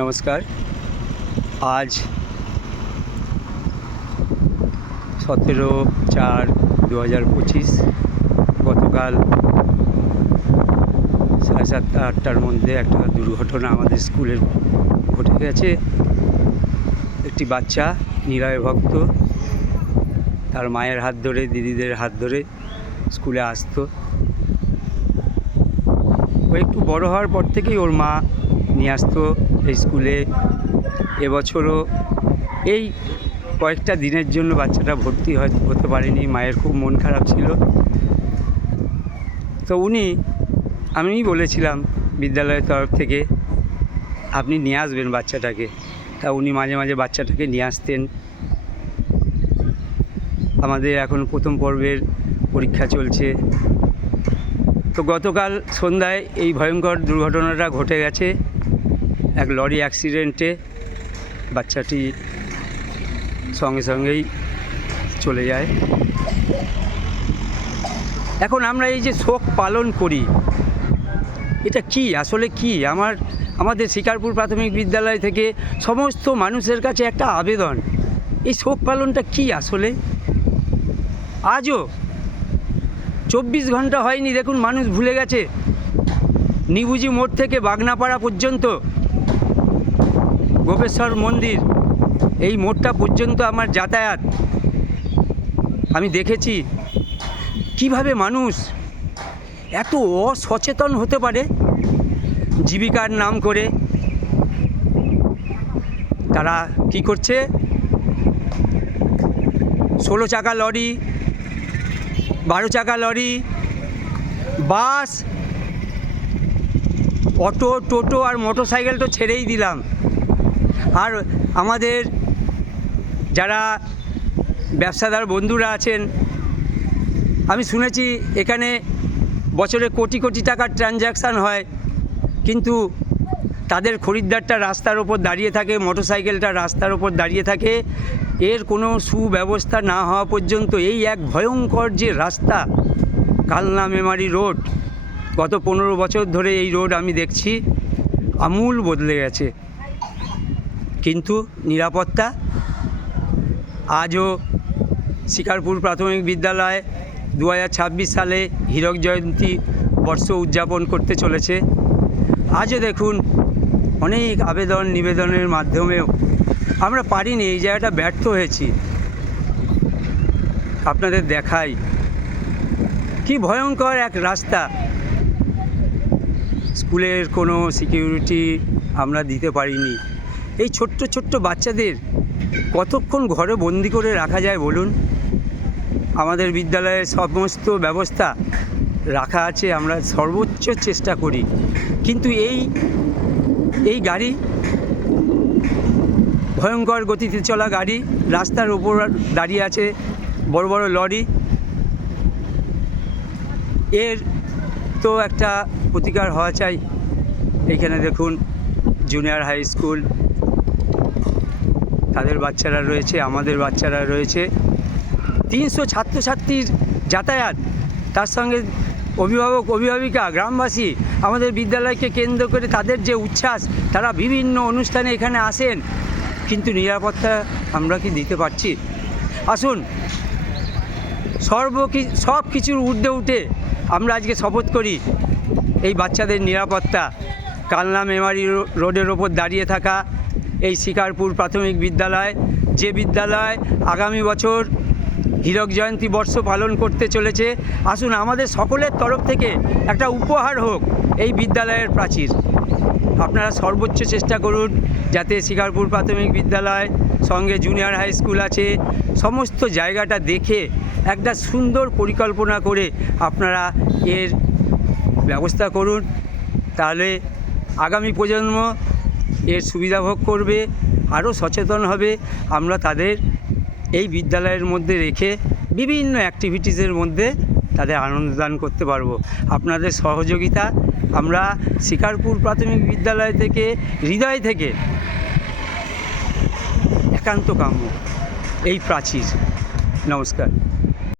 নমস্কার। আজ 17/4/2025 গতকাল 7:30-8টার মধ্যে একটা দুর্ঘটনা আমাদের স্কুলে ঘটে গেছে। একটি বাচ্চা নিলয় ভক্ত তার মায়ের হাত ধরে, দিদিদের হাত ধরে স্কুলে আসতো। ও একটু বড় হওয়ার পর থেকেই ওর মা নিয়ে আসতো এই স্কুলে। এবছরও এই কয়েকটা দিনের জন্য বাচ্চাটা ভর্তি হতে পারেনি, মায়ের খুব মন খারাপ ছিল। তো আমি বলেছিলাম বিদ্যালয়ের তরফ থেকে আপনি নিয়ে আসবেন বাচ্চাটাকে। তা উনি মাঝে মাঝে বাচ্চাটাকে নিয়ে আসতেন। আমাদের এখন প্রথম পর্বের পরীক্ষা চলছে। তো গতকাল সন্ধ্যায় এই ভয়ঙ্কর দুর্ঘটনাটা ঘটে গেছে। এক লরি অ্যাক্সিডেন্টে বাচ্চাটি সঙ্গে সঙ্গেই চলে যায়। এখন আমরা এই যে শোক পালন করি, এটা কি আসলে কি? আমাদের শিকারপুর প্রাথমিক বিদ্যালয় থেকে সমস্ত মানুষের কাছে একটা আবেদন, এই শোক পালনটা কি আসলে? আজও 24 ঘন্টা হয়নি, দেখুন মানুষ ভুলে গেছে। নিবুজি মোড় থেকে বাগনাপাড়া পর্যন্ত, গোপেশ্বর মন্দির, এই মোড়টা পর্যন্ত আমার যাতায়াত। আমি দেখেছি কিভাবে মানুষ এত অসচেতন হতে পারে। জীবিকার নাম করে তারা কি করছে? 16 চাকা লরি, 12 চাকা লরি, বাস, অটো, টোটো আর মোটর সাইকেল তো ছেড়েই দিলাম। আর আমাদের যারা ব্যবসাদার বন্ধুরা আছেন, আমি শুনেছি এখানে বছরে কোটি কোটি টাকার ট্রানজ্যাকশান হয়, কিন্তু তাদের খরিদ্দারটা রাস্তার ওপর দাঁড়িয়ে থাকে, মোটর সাইকেলটা রাস্তার ওপর দাঁড়িয়ে থাকে। এর কোনো সুব্যবস্থা না হওয়া পর্যন্ত এই এক ভয়ঙ্কর যে রাস্তা, কালনা মেমারি রোড, গত 15 বছর ধরে এই রোড আমি দেখছি আমূল বদলে গেছে। কিন্তু নিরাপত্তা আজও শিকারপুর প্রাথমিক বিদ্যালয় 2026 সালে হীরক জয়ন্তী বর্ষ উদযাপন করতে চলেছে। আজও দেখুন অনেক আবেদন নিবেদনের মাধ্যমেও আমরা পারিনি, এই জায়গাটা ব্যর্থ হয়েছি। আপনাদের দেখাই কি ভয়ঙ্কর এক রাস্তা। স্কুলের কোনো সিকিউরিটি আমরা দিতে পারিনি। এই ছোট্ট ছোট্ট বাচ্চাদের কতক্ষণ ঘরে বন্দি করে রাখা যায় বলুন? আমাদের বিদ্যালয়ের সমস্ত ব্যবস্থা রাখা আছে, আমরা সর্বোচ্চ চেষ্টা করি, কিন্তু এই গাড়ি, ভয়ঙ্কর গতিতে চলা গাড়ি, রাস্তার উপর দাঁড়িয়ে আছে বড় বড় লরি, এর তো একটা প্রতিকার হওয়া চাই। এইখানে দেখুন জুনিয়র হাই স্কুল, তাদের বাচ্চারা রয়েছে, আমাদের বাচ্চারা রয়েছে, 300 ছাত্রছাত্রীর যাতায়াত, তার সঙ্গে অভিভাবক অভিভাবিকা, গ্রামবাসী, আমাদের বিদ্যালয়কে কেন্দ্র করে তাদের যে উচ্ছ্বাস, তারা বিভিন্ন অনুষ্ঠানে এখানে আসেন, কিন্তু নিরাপত্তা আমরা কি দিতে পারছি? আসুন সব কিছুর ঊর্ধ্বে উঠে আমরা আজকে শপথ করি এই বাচ্চাদের নিরাপত্তা। কালনা মেমারি রোডের ওপর দাঁড়িয়ে থাকা এই শিকারপুর প্রাথমিক বিদ্যালয়, যে বিদ্যালয় আগামী বছর হীরক জয়ন্তী বর্ষ পালন করতে চলেছে, আসুন আমাদের সকলের তরফ থেকে একটা উপহার হোক এই বিদ্যালয়ের প্রাচীর। আপনারা সর্বোচ্চ চেষ্টা করুন যাতে শিকারপুর প্রাথমিক বিদ্যালয় সঙ্গে জুনিয়র হাই স্কুল আছে, সমস্ত জায়গাটা দেখে একটা সুন্দর পরিকল্পনা করে আপনারা এর ব্যবস্থা করুন। তাহলে আগামী প্রজন্ম এর সুবিধা ভোগ করবে, আরও সচেতন হবে। আমরা তাদের এই বিদ্যালয়ের মধ্যে রেখে বিভিন্ন অ্যাক্টিভিটিসের মধ্যে তাদের আনন্দদান করতে পারবো। আপনাদের সহযোগিতা আমরা শিকারপুর প্রাথমিক বিদ্যালয় থেকে হৃদয় থেকে একান্ত কাম্য। এই প্রাচীর। নমস্কার।